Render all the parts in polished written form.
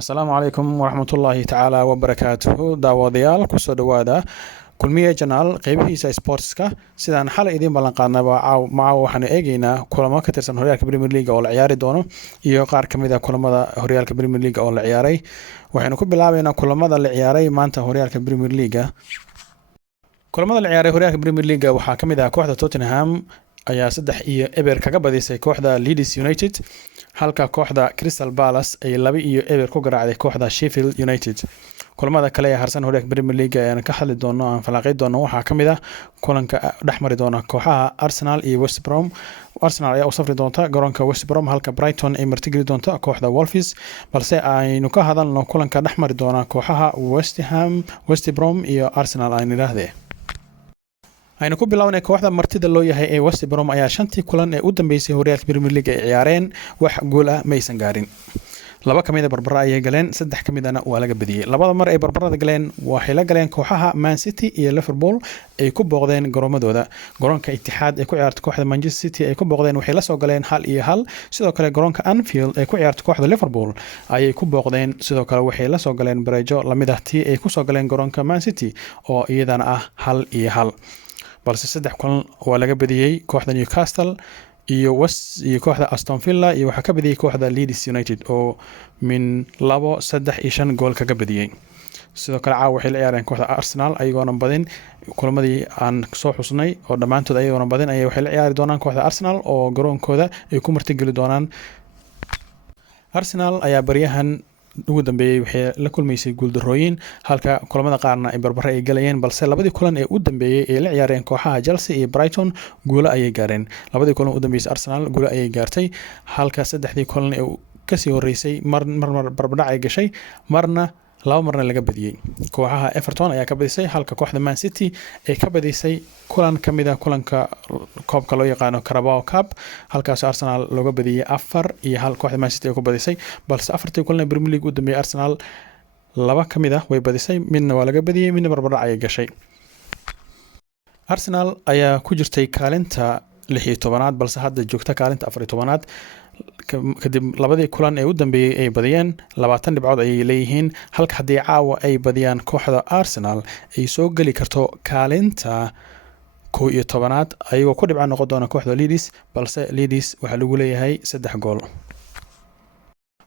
asalaamu calaykum waraxmatullaahi tacaala wabarakaatuhu daawadayaal kusoo dhowaada kulmiye janaal qeybihiisa sportska sidaan xalay idiin ballanqaadnaba macaw waxaanu eegeynaa kulamo ka tirsan horyaalka premier league oo la ciyaari doono iyo qaar ka mid a kulamada horyaalka premier league oo la ciyaaray. waxaynu ku bilaabeynaa kulamada la ciyaaray maanta horyaalka premier league. kulamada la ciyaaray horyaalka premier league waxaa ka mid ah kooxda Tottenham ayaa 3-0 kaga badisay kooxda Leeds United, halka kooxda Crystal Palace ay 2-0 ku garaacday kooxda Sheffield United. kulamada kale ee harsan horyaalka Premier League ayaan ka hadli doono aan falanqeyn doono waxaa ka mid ah kulanka dhexmari doona kooxaha Arsenal iyo West Brom. Arsenal ayaa u safri doonta garoonka West Brom, halka Brighton ay martigeli doonta kooxda Wolves, balse aynu ka hadalno kulanka dhexmari doona kooxaha West Ham, West Brom iyo Arsenal aan ilaahdee. aynu ku bilownay kooxda martida loo yahay ee West Brom ayaa 5 kulan ee u dambeysay horyaalka Premier League ay ciyaareen wax gool ah ma aysan gaarin. laba kamid ah barbara ayay galeen, saddex kamidana waa laga badiyay. labada mar ay barbarada galeen waxay la galeen kooxaha Man City iyo Liverpool ay ku booqdeen garoomadooda. garoonka Itixaad ay ku ciyaartay kooxda Manchester City ay ku booqdeen waxay la soo galeen 1-1. sidoo kale garoonka Anfield ay ku ciyaartay kooxda Liverpool ayay ku booqdeen, sidoo kale waxay la soo galeen bareejo lamid ah tii ay ku soo galeen garoonka Man City oo iyadana ah 1-1. balse saddex kulan waa laga badiyay kooxda Newcastle iyo kooxda Aston Villa iyo waxa ka badiyay kooxda Leeds United oo min 2-3-5 gool kaga badiyay. sidoo kale caawa waxay la ciyaareen kooxda Arsenal ayagoona badin kulamadii aan soo xusnay oo dhamaantood ayagoona badin ayay waxay la ciyaari doonaan kooxda Arsenal oo garoonkooda ay ku martigeli doonaan. Arsenal ayaa baryahan ugu dambeeyay waxay la kulmaysay guuldarooyin, halka kulamada qaarna ay barbaro ay galayeen, balse labadii kulan ee u dambeeyay ee la ciyaareen kooxaha Chelsea iyo Brighton guulo ayay gaareen. labadii kulan u dambeysay Arsenal guulo ayay gaartay, halka saddexdii kulan ee kasii horeysay mar barbadhac ay gashay, laba marna laga badiyay. kooxaha Everton ayaa ka badisay, halka kooxda Man City ay ka badisay kulan kamid ah kulanka koobka loo yaqaano Carabao Cup, halkaas Arsenal looga badiyay 4-1 kooxda Man City ay ku badisay. balse afartii kulan ee Premier League u dambeeyay Arsenal laba kamid ah way badisay, midna waa laga badiyay, midna barbadhac ayay gashay. Arsenal ayaa ku jirtay kaalinta 16aad balse hadda joogta kaalinta 14aad kadib labadii kulan ee u dambeeyay ay badiyeen 20 dhibcood ayay leeyihiin, halka haddii caawa ay badiyaan kooxda Arsenal ay soo geli karto kaalinta 11aad ayagoo ku dhibco noqon doona kooxda Leeds, balse Leeds waxaa lagu leeyahay 3 gool.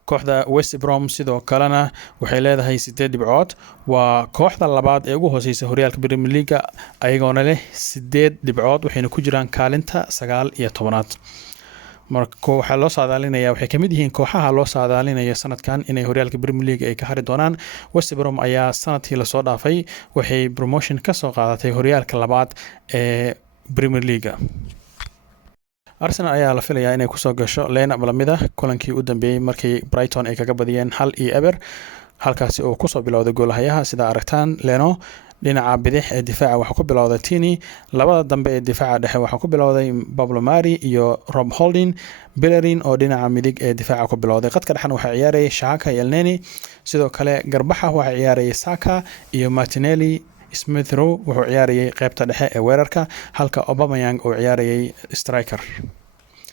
kooxda West Brom sidoo kalena waxay leedahay 8 dhibcood, waa kooxda labaad ee ugu hooseysa horyaalka Premier League ayagoona leh 8 dhibcood, waxayna ku jiraan kaalinta 19aad. marka waxaa loo saadaalinayaa waxay kamid yihiin kooxaha loo saadaalinaya sanadkan inay horyaalka Premier League ay ka hari doonaan. West Brom ayaa sanadkii la soo dhaafay waxay promotion ka soo qaadatay horyaalka labaad ee Premier League. Arsenal ayaa la filayaa inay kusoo gasho line-up lamid ah kulankii u dambeeyay markii Brighton ay kaga badiyeen 1-0, halkaasi oo kusoo bilowday goolahayaha sida aragtaan Leno. dhinaca bidix ee difaaca waxa ku bilowday Tini, labada dambe ee difaaca dhexe waxa ku bilowday Pablo Mari iyo Rob Holding. Bellerin oo dhinaca midig ee difaaca ku bilowday. qadka dhexan waxa ciyaarayay Xhaka iyo Elneny, sidoo kale garbaxa waxa ciyaarayay Saka iyo Martinelli. Smith Rowe wuxuu ciyaarayay qaybta dhexe ee weerarka, halka Aubameyang uu ciyaarayay striker.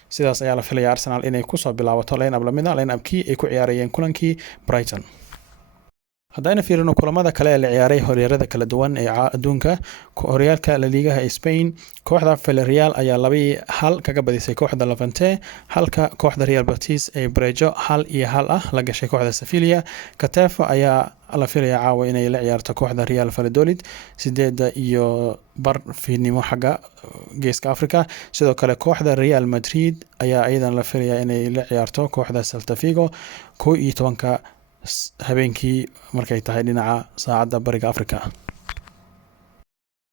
sidaas ayaa la filayaa Arsenal inay kusoo bilaabato line-up lamida line-upkii ay ku ciyaarayeen kulankii Brighton. haddayna fiirino kulamada kale ee la ciyaaray horyaalada kala duwan ee adduunka, horyaalka La Liga ee Spain kooxda Villarreal ayaa 2-1 kaga badisay kooxda Levante, halka kooxda Real Betis ay bareejo 1-1 ah la gashay kooxda Sevilla. Getafe ayaa la filayaa caawa inay la ciyaarto kooxda Real Valladolid 8:15 fiidnimo xagga geeska Afrika. sidoo kale kooxda Real Madrid ayaa ayadana la filayaa inay la ciyaarto kooxda Celta Vigo 11 habeenkii markay tahay dhinaca saacadda bariga Afrika.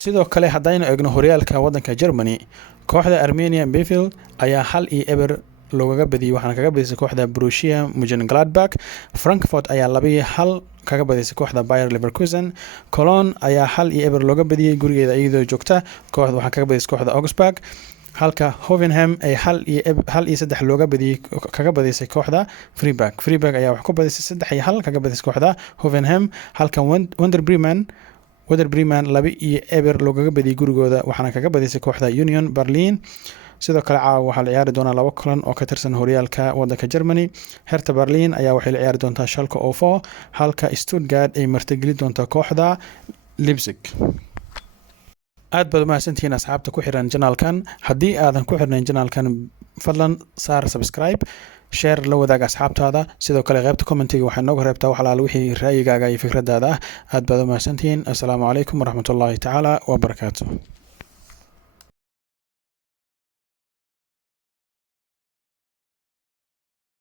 sidoo kale haddaynu eegno horyaalka wadanka Germany, kooxda Arminia Bielefeld ayaa 1-0 loogaga badiyay, waxaana kaga badisay kooxda Borussia Mönchengladbach. Frankfurt ayaa 2-1 kaga badisay kooxda Bayer Leverkusen. Cologne ayaa 1-0 looga badiyay gurigeeda iyadoo joogta, kooxda waxaa kaga badisay kooxda Augsburg, halka Hoffenheim ay 1-3 looga badiyay kaga badisay kooxda Freiburg. Freiburg ayaa wax ku badisay 3-1 kaga badisay kooxda Hoffenheim, halka Werder Bremen 2-0 loogaga badiyay gurigooda, waxaana kaga badisay kooxda Union Berlin. sidoo kale caawa waxaa la ciyaari doonaa 2 kulan oo ka tirsan horyaalka wadanka Germany. Hertha Berlin ayaa waxay la ciyaari doontaa Schalke 04 halka Stuttgart ay martigeli doonto kooxda Leipzig. aad baad mahadsantihiin asxaabta ku xiran janaalkan. haddii aadan ku xirnayn janaalkan fadlan saar subscribe, share la wadaag asxaabtaada, sidoo kale qaybta commentiga waxaa nooga reebtaa wax alaal wixii ra'yigaaga iyo fikradaada ah. aad baad mahadsantihiin. assalaamu calaykum waraxmatullaahi tacaala wabarakaatuh.